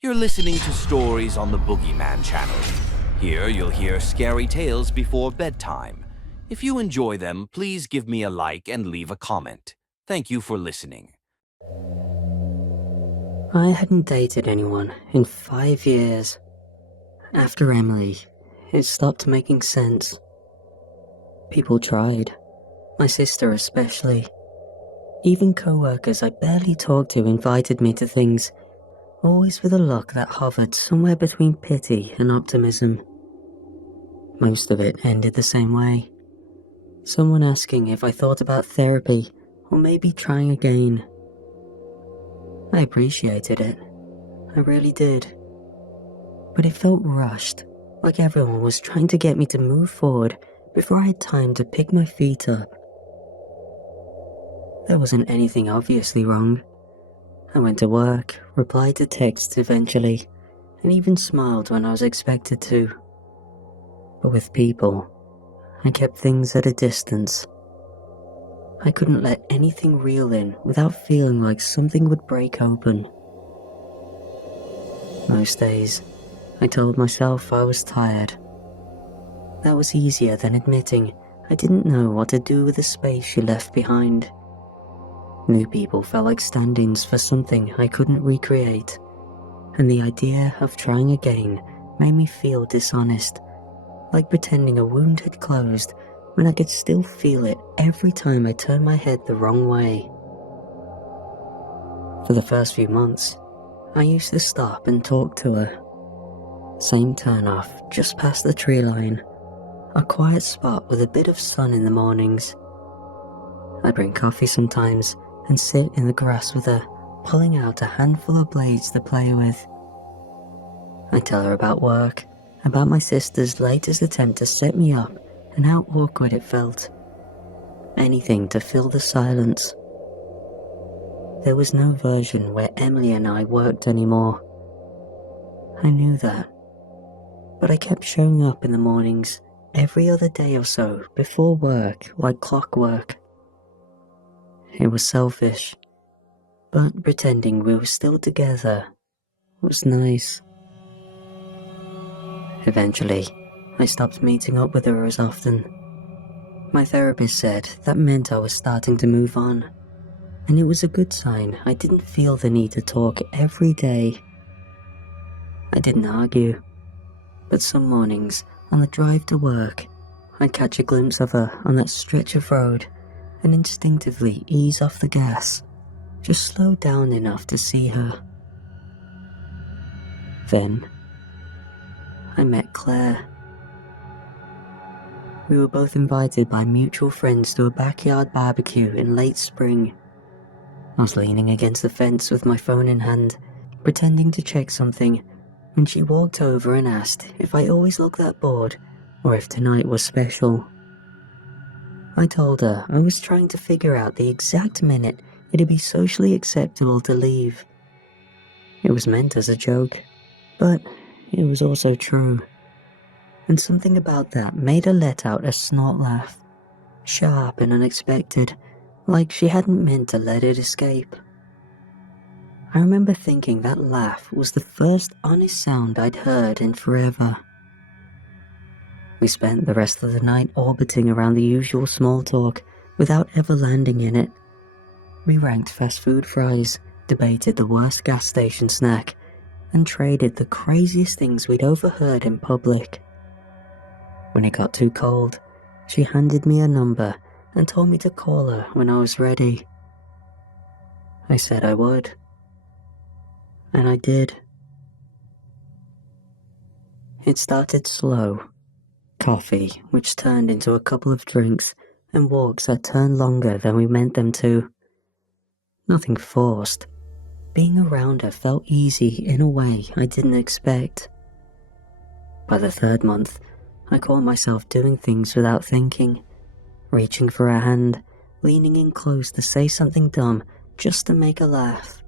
You're listening to Stories on the Boogeyman channel. Here you'll hear scary tales before bedtime. If you enjoy them, please give me a like and leave a comment. Thank you for listening. I hadn't dated anyone in 5 years. After Emily, it stopped making sense. People tried, my sister especially. Even co-workers I barely talked to invited me to things, always with a look that hovered somewhere between pity and optimism. Most of it ended the same way. Someone asking if I thought about therapy or maybe trying again. I appreciated it. I really did. But it felt rushed, like everyone was trying to get me to move forward before I had time to pick my feet up. There wasn't anything obviously wrong. I went to work, replied to texts eventually, and even smiled when I was expected to. But with people, I kept things at a distance. I couldn't let anything real in without feeling like something would break open. Most days, I told myself I was tired. That was easier than admitting I didn't know what to do with the space she left behind. New people felt like stand-ins for something I couldn't recreate, and the idea of trying again made me feel dishonest, like pretending a wound had closed when I could still feel it every time I turned my head the wrong way. For the first few months, I used to stop and talk to her. Same turnoff just past the tree line, a quiet spot with a bit of sun in the mornings. I'd bring coffee sometimes and sit in the grass with her, pulling out a handful of blades to play with. I'd tell her about work, about my sister's latest attempt to set me up and how awkward it felt. Anything to fill the silence. There was no version where Emily and I worked anymore. I knew that. But I kept showing up in the mornings, every other day or so, before work, like clockwork. It was selfish, but pretending we were still together was nice. Eventually, I stopped meeting up with her as often. My therapist said that meant I was starting to move on, and it was a good sign I didn't feel the need to talk every day. I didn't argue, but some mornings on the drive to work, I'd catch a glimpse of her on that stretch of road and instinctively ease off the gas, just slow down enough to see her. Then, I met Claire. We were both invited by mutual friends to a backyard barbecue in late spring. I was leaning against the fence with my phone in hand, pretending to check something, when she walked over and asked if I always looked that bored or if tonight was special. I told her I was trying to figure out the exact minute it'd be socially acceptable to leave. It was meant as a joke, but it was also true. And something about that made her let out a snort laugh, sharp and unexpected, like she hadn't meant to let it escape. I remember thinking that laugh was the first honest sound I'd heard in forever. We spent the rest of the night orbiting around the usual small talk without ever landing in it. We ranked fast food fries, debated the worst gas station snack, and traded the craziest things we'd overheard in public. When it got too cold, she handed me a number and told me to call her when I was ready. I said I would. And I did. It started slow. Coffee, which turned into a couple of drinks, and walks that turned longer than we meant them to. Nothing forced. Being around her felt easy in a way I didn't expect. By the third month, I caught myself doing things without thinking, reaching for her hand, leaning in close to say something dumb just to make her laugh.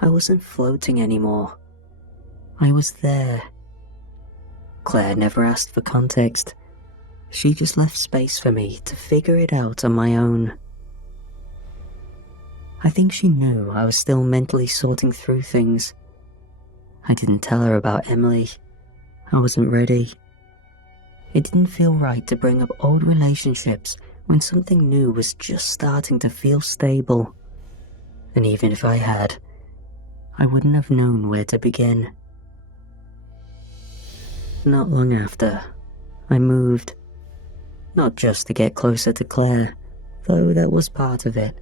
I wasn't floating anymore. I was there. Claire never asked for context. She just left space for me to figure it out on my own. I think she knew I was still mentally sorting through things, I didn't tell her about Emily. I wasn't ready. It didn't feel right to bring up old relationships when something new was just starting to feel stable. And even if I had, I wouldn't have known where to begin. Not long after, I moved. Not just to get closer to Claire, though that was part of it.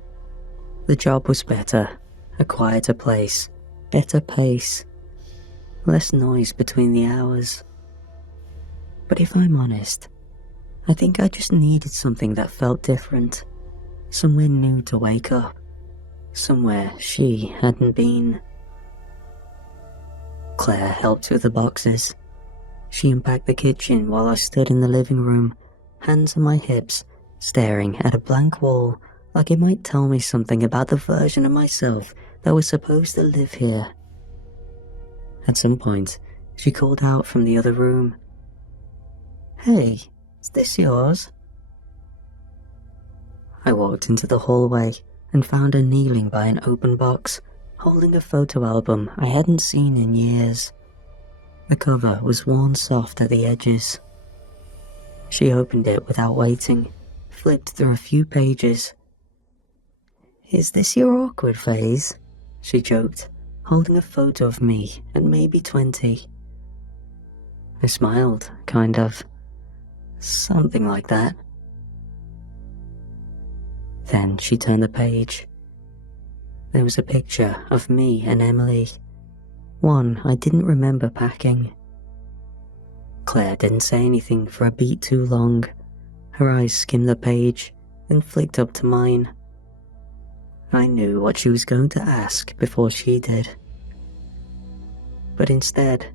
The job was better, a quieter place, better pace, less noise between the hours. But if I'm honest, I think I just needed something that felt different, somewhere new to wake up, somewhere she hadn't been. Claire helped with the boxes. She unpacked the kitchen while I stood in the living room, hands on my hips, staring at a blank wall like it might tell me something about the version of myself that was supposed to live here. At some point, she called out from the other room, "Hey, is this yours?" I walked into the hallway and found her kneeling by an open box, holding a photo album I hadn't seen in years. The cover was worn soft at the edges. She opened it without waiting, flipped through a few pages. "Is this your awkward phase?" she joked, holding a photo of me at maybe 20. I smiled, kind of. Something like that. Then she turned the page. There was a picture of me and Emily, one I didn't remember packing. Claire didn't say anything for a beat too long. Her eyes skimmed the page, then flicked up to mine. I knew what she was going to ask before she did. But instead,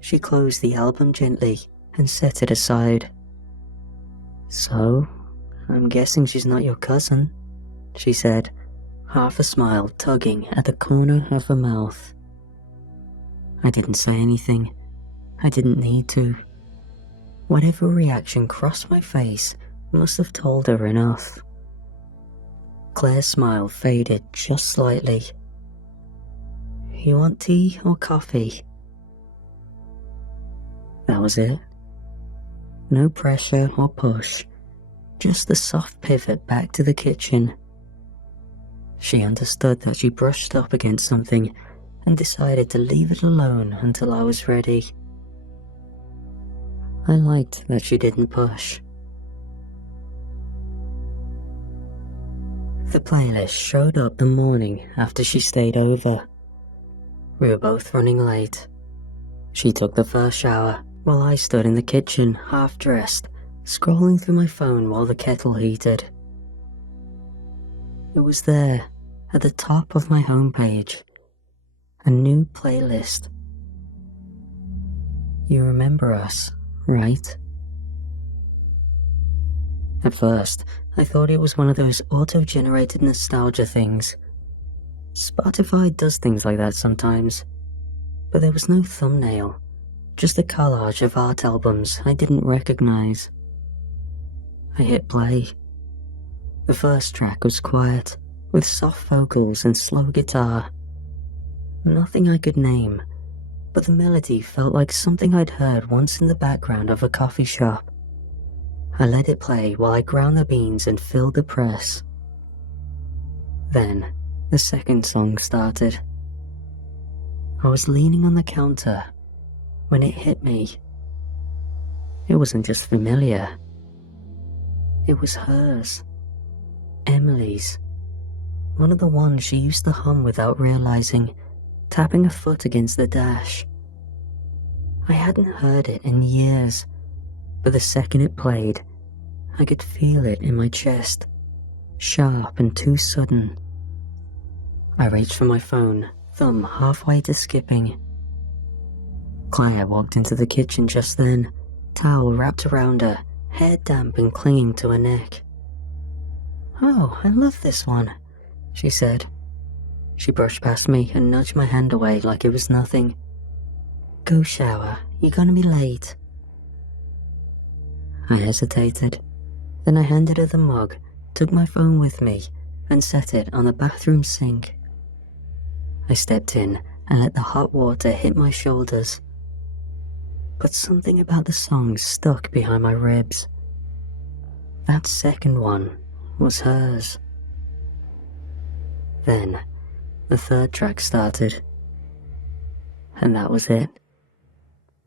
she closed the album gently and set it aside. "So, I'm guessing she's not your cousin," she said, half a smile tugging at the corner of her mouth. I didn't say anything. I didn't need to. Whatever reaction crossed my face must have told her enough. Claire's smile faded just slightly. "You want tea or coffee?" That was it. No pressure or push, just a soft pivot back to the kitchen. She understood that she brushed up against something and decided to leave it alone until I was ready. I liked that she didn't push. The playlist showed up the morning after she stayed over. We were both running late. She took the first shower while I stood in the kitchen, half-dressed, scrolling through my phone while the kettle heated. It was there, at the top of my homepage. A new playlist. You remember us, right? At first, I thought it was one of those auto-generated nostalgia things. Spotify does things like that sometimes. But there was no thumbnail, just a collage of art albums I didn't recognize. I hit play. The first track was quiet, with soft vocals and slow guitar. Nothing I could name, but the melody felt like something I'd heard once in the background of a coffee shop. I let it play while I ground the beans and filled the press. Then, the second song started. I was leaning on the counter when it hit me. It wasn't just familiar. It was hers. Emily's. One of the ones she used to hum without realizing, tapping a foot against the dash. I hadn't heard it in years, but the second it played, I could feel it in my chest, sharp and too sudden. I reached for my phone, thumb halfway to skipping. Claire walked into the kitchen just then, towel wrapped around her, hair damp and clinging to her neck. "Oh, I love this one," she said. She brushed past me and nudged my hand away like it was nothing. "Go shower, you're gonna be late." I hesitated. Then I handed her the mug, took my phone with me, and set it on the bathroom sink. I stepped in and let the hot water hit my shoulders. But something about the song stuck behind my ribs. That second one was hers. Then, the third track started. And that was it.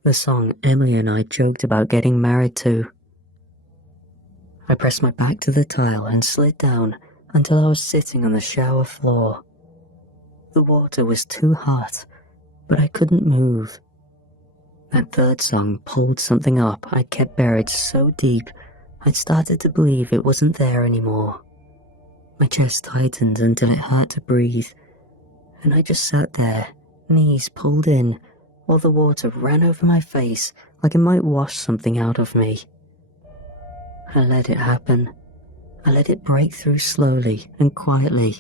The song Emily and I joked about getting married to. I pressed my back to the tile and slid down until I was sitting on the shower floor. The water was too hot, but I couldn't move. That third song pulled something up I'd kept buried so deep I'd started to believe it wasn't there anymore. My chest tightened until it hurt to breathe, and I just sat there, knees pulled in, while the water ran over my face like it might wash something out of me. I let it happen. I let it break through slowly and quietly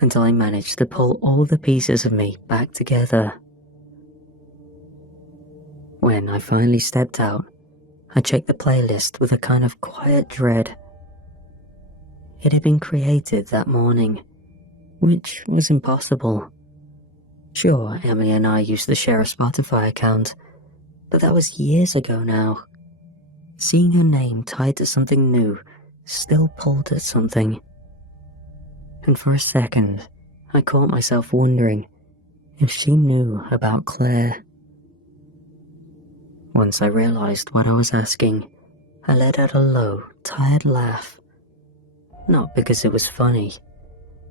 until I managed to pull all the pieces of me back together. When I finally stepped out, I checked the playlist with a kind of quiet dread. It had been created that morning, which was impossible. Sure, Emily and I used to share a Spotify account, but that was years ago now. Seeing her name tied to something new still pulled at something. And for a second, I caught myself wondering if she knew about Claire. Once I realized what I was asking, I let out a low, tired laugh. Not because it was funny.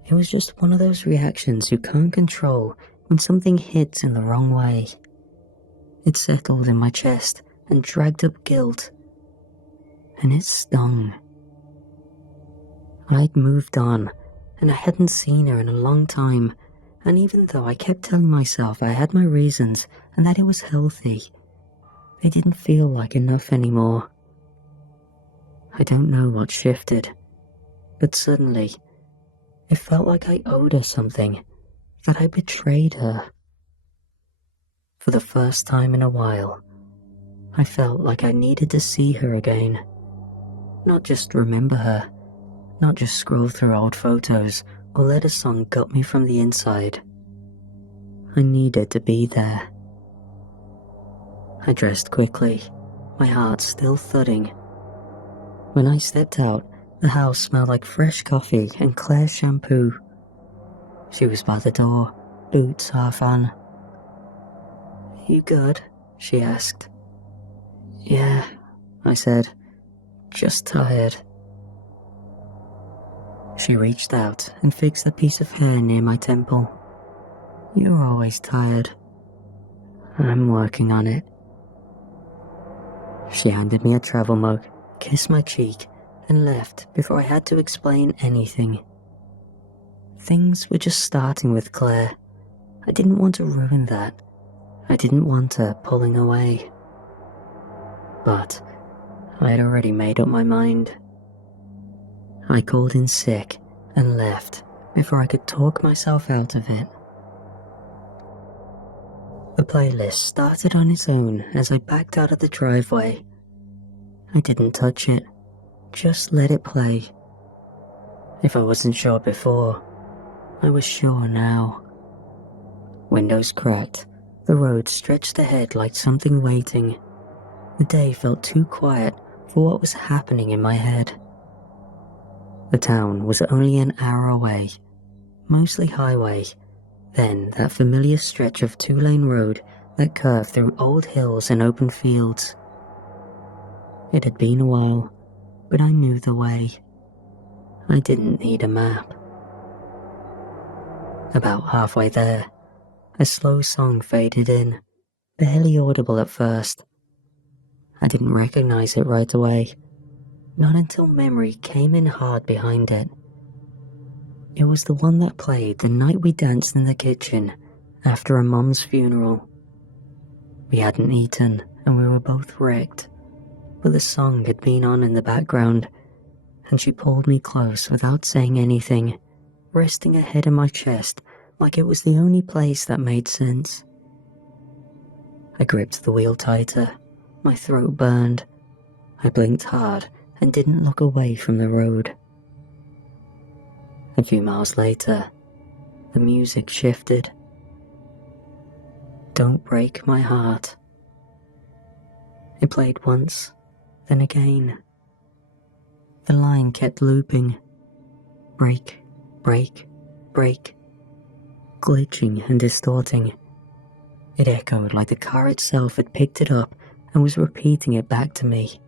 It was just one of those reactions you can't control when something hits in the wrong way. It settled in my chest and dragged up guilt. And it stung. I'd moved on, and I hadn't seen her in a long time, and even though I kept telling myself I had my reasons and that it was healthy, they didn't feel like enough anymore. I don't know what shifted, but suddenly, it felt like I owed her something, that I betrayed her. For the first time in a while, I felt like I needed to see her again. Not just remember her, not just scroll through old photos or let a song gut me from the inside. I needed to be there. I dressed quickly, my heart still thudding. When I stepped out, the house smelled like fresh coffee and Claire's shampoo. She was by the door, boots half on. "You good?" she asked. "Yeah," I said, "just tired." She reached out and fixed a piece of hair near my temple. "You're always tired." "I'm working on it." She handed me a travel mug, kissed my cheek, and left before I had to explain anything. Things were just starting with Claire. I didn't want to ruin that. I didn't want her pulling away. But I had already made up my mind. I called in sick and left before I could talk myself out of it. The playlist started on its own as I backed out of the driveway. I didn't touch it, just let it play. If I wasn't sure before, I was sure now. Windows cracked, the road stretched ahead like something waiting. The day felt too quiet for what was happening in my head. The town was only an hour away, mostly highway, then that familiar stretch of two-lane road that curved through old hills and open fields. It had been a while, but I knew the way. I didn't need a map. About halfway there, a slow song faded in, barely audible at first. I didn't recognize it right away, not until memory came in hard behind it. It was the one that played the night we danced in the kitchen after a mum's funeral. We hadn't eaten and we were both wrecked, but the song had been on in the background, and she pulled me close without saying anything, resting her head in my chest like it was the only place that made sense. I gripped the wheel tighter, my throat burned. I blinked hard and didn't look away from the road. A few miles later, the music shifted. Don't Break My Heart. It played once, then again. The line kept looping. Break, break, break. Glitching and distorting. It echoed like the car itself had picked it up and was repeating it back to me.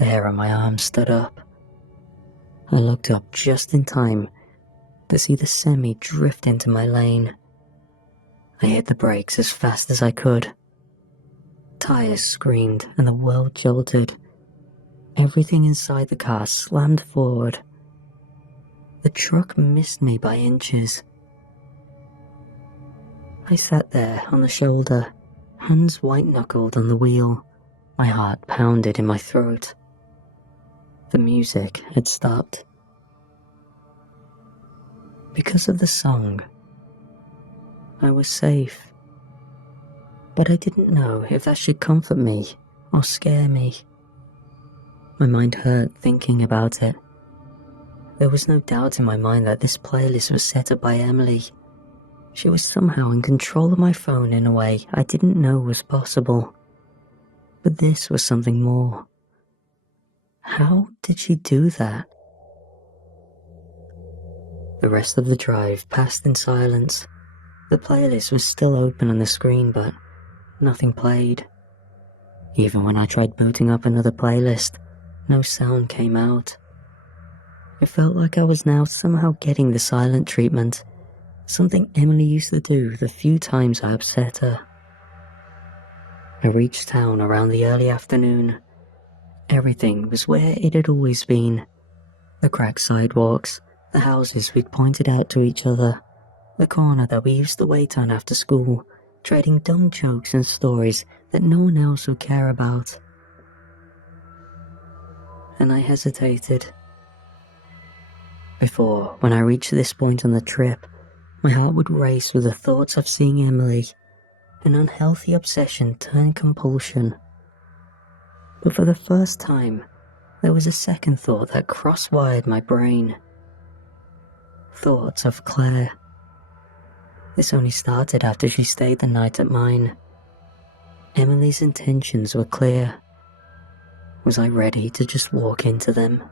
The hair on my arm stood up. I looked up just in time to see the semi drift into my lane. I hit the brakes as fast as I could. Tires screamed and the world jolted. Everything inside the car slammed forward. The truck missed me by inches. I sat there on the shoulder, hands white-knuckled on the wheel. My heart pounded in my throat. The music had stopped. Because of the song, I was safe. But I didn't know if that should comfort me or scare me. My mind hurt thinking about it. There was no doubt in my mind that this playlist was set up by Emily. She was somehow in control of my phone in a way I didn't know was possible. But this was something more. How did she do that? The rest of the drive passed in silence. The playlist was still open on the screen, but nothing played. Even when I tried booting up another playlist, no sound came out. It felt like I was now somehow getting the silent treatment, something Emily used to do the few times I upset her. I reached town around the early afternoon. Everything was where it had always been. The cracked sidewalks, the houses we'd pointed out to each other, the corner that we used to wait on after school, trading dumb jokes and stories that no one else would care about. And I hesitated. Before, when I reached this point on the trip, my heart would race with the thoughts of seeing Emily. An unhealthy obsession turned compulsion. But for the first time, there was a second thought that cross-wired my brain. Thoughts of Claire. This only started after she stayed the night at mine. Emily's intentions were clear. Was I ready to just walk into them?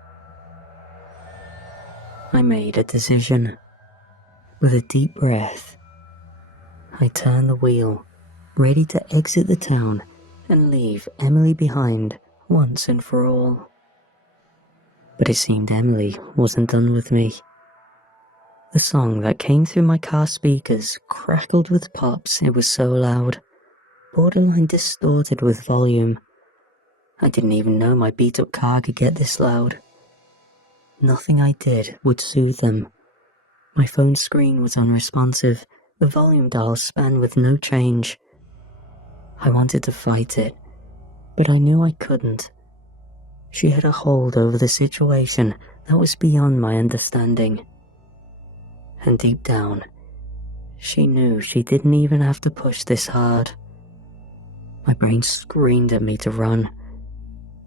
I made a decision. With a deep breath, I turned the wheel, ready to exit the town and leave Emily behind once and for all. But it seemed Emily wasn't done with me. The song that came through my car speakers crackled with pops. It was so loud, borderline distorted with volume. I didn't even know my beat-up car could get this loud. Nothing I did would soothe them. My phone screen was unresponsive, the volume dial span with no change. I wanted to fight it, but I knew I couldn't. She had a hold over the situation that was beyond my understanding. And deep down, she knew she didn't even have to push this hard. My brain screamed at me to run,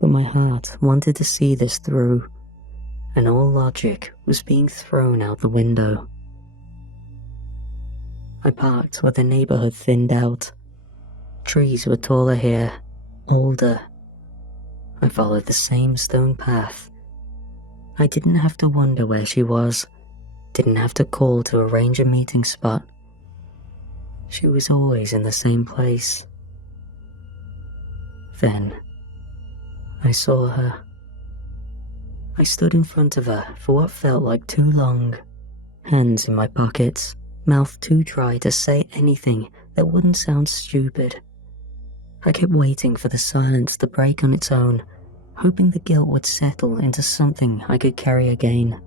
but my heart wanted to see this through, and all logic was being thrown out the window. I parked where the neighborhood thinned out. Trees were taller here, older. I followed the same stone path. I didn't have to wonder where she was, didn't have to call to arrange a meeting spot. She was always in the same place. Then, I saw her. I stood in front of her for what felt like too long, hands in my pockets, mouth too dry to say anything that wouldn't sound stupid. I kept waiting for the silence to break on its own, hoping the guilt would settle into something I could carry again.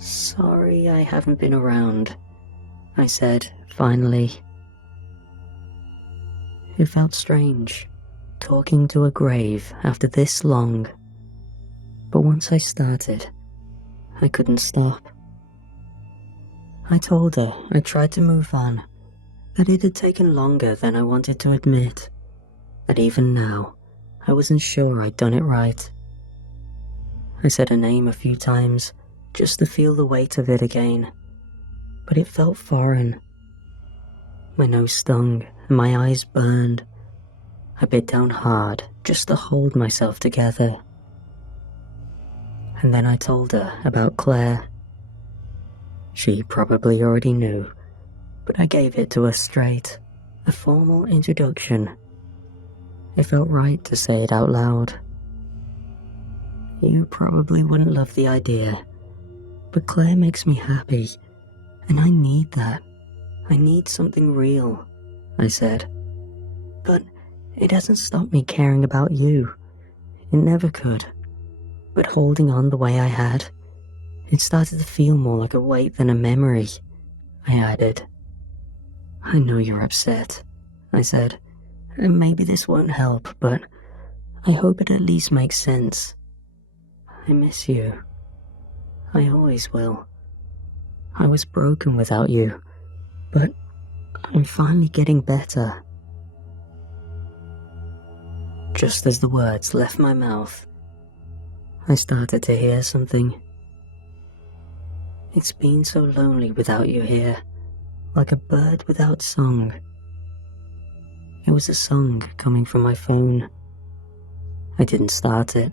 "Sorry I haven't been around," I said, finally. It felt strange, talking to a grave after this long. But once I started, I couldn't stop. I told her I tried to move on, that it had taken longer than I wanted to admit, that even now, I wasn't sure I'd done it right. I said her name a few times, just to feel the weight of it again, but it felt foreign. My nose stung and my eyes burned. I bit down hard just to hold myself together. And then I told her about Claire. She probably already knew, but I gave it to her straight, a formal introduction. It felt right to say it out loud. You probably wouldn't love the idea, but Claire makes me happy, and I need that. I need something real, I said. But it hasn't stopped me caring about you. It never could. But holding on the way I had, it started to feel more like a weight than a memory, I added. I know you're upset, I said, and maybe this won't help, but I hope it at least makes sense. I miss you. I always will. I was broken without you, but I'm finally getting better. Just as the words left my mouth, I started to hear something. It's been so lonely without you here, like a bird without song. It was a song coming from my phone. I didn't start it.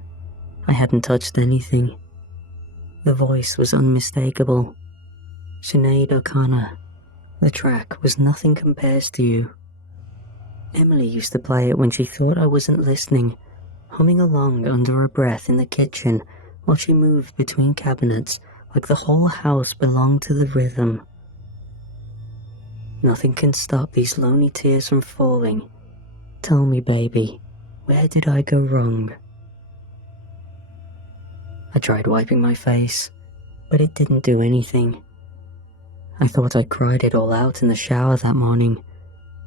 I hadn't touched anything. The voice was unmistakable. Sinead O'Connor. The track was Nothing Compares to You. Emily used to play it when she thought I wasn't listening, humming along under her breath in the kitchen while she moved between cabinets like the whole house belonged to the rhythm. Nothing can stop these lonely tears from falling. Tell me, baby, where did I go wrong? I tried wiping my face, but it didn't do anything. I thought I'd cried it all out in the shower that morning,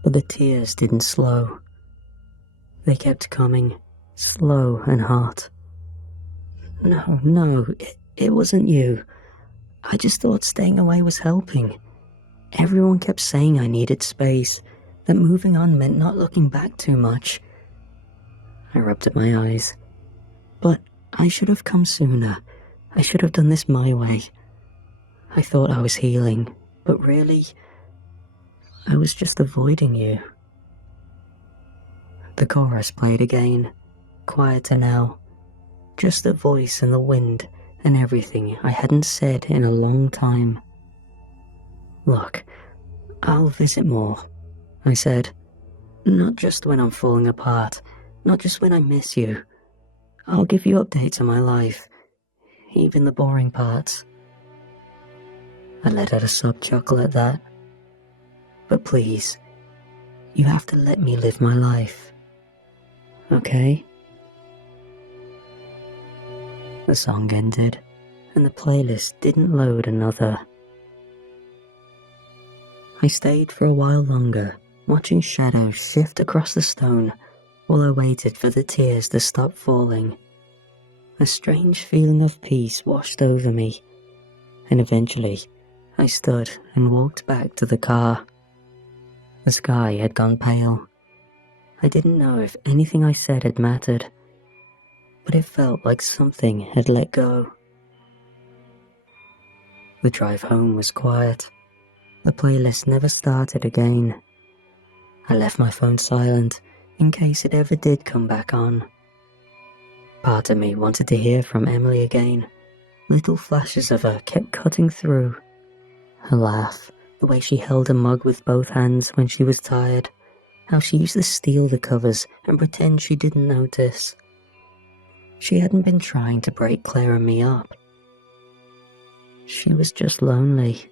but the tears didn't slow. They kept coming, slow and hot. No, it wasn't you. I just thought staying away was helping. Everyone kept saying I needed space, that moving on meant not looking back too much. I rubbed at my eyes. But I should have come sooner. I should have done this my way. I thought I was healing, but really, I was just avoiding you. The chorus played again, quieter now. Just the voice and the wind and everything I hadn't said in a long time. Look, I'll visit more, I said. Not just when I'm falling apart, not just when I miss you. I'll give you updates on my life, even the boring parts. I let out a sob chuckle at that. But please, you have to let me live my life. Okay? The song ended, and the playlist didn't load another. I stayed for a while longer, watching shadows shift across the stone while I waited for the tears to stop falling. A strange feeling of peace washed over me, and eventually I stood and walked back to the car. The sky had gone pale. I didn't know if anything I said had mattered, but it felt like something had let go. The drive home was quiet. The playlist never started again. I left my phone silent in case it ever did come back on. Part of me wanted to hear from Emily again. Little flashes of her kept cutting through. Her laugh, the way she held a mug with both hands when she was tired, how she used to steal the covers and pretend she didn't notice. She hadn't been trying to break Claire and me up. She was just lonely.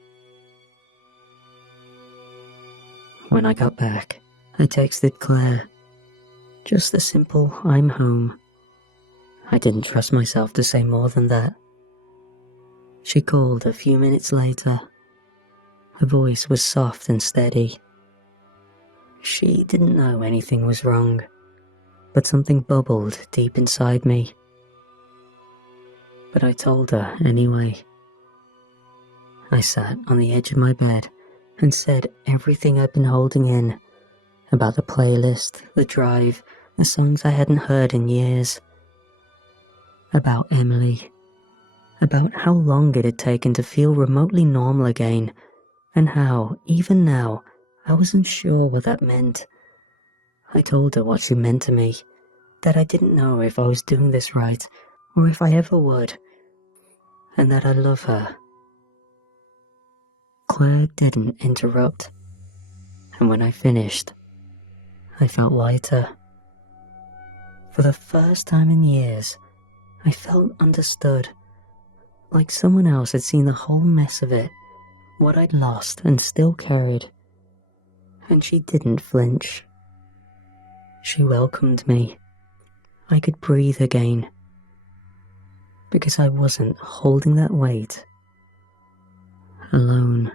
When I got back, I texted Claire. Just a simple, I'm home. I didn't trust myself to say more than that. She called a few minutes later. Her voice was soft and steady. She didn't know anything was wrong, but something bubbled deep inside me. But I told her anyway. I sat on the edge of my bed and said everything I'd been holding in, about the playlist, the drive, the songs I hadn't heard in years. About Emily. About how long it had taken to feel remotely normal again, and how, even now, I wasn't sure what that meant. I told her what she meant to me, that I didn't know if I was doing this right, or if I ever would, and that I love her. Claire didn't interrupt, and when I finished, I felt lighter. For the first time in years, I felt understood, like someone else had seen the whole mess of it, what I'd lost and still carried. And she didn't flinch. She welcomed me. I could breathe again, because I wasn't holding that weight alone.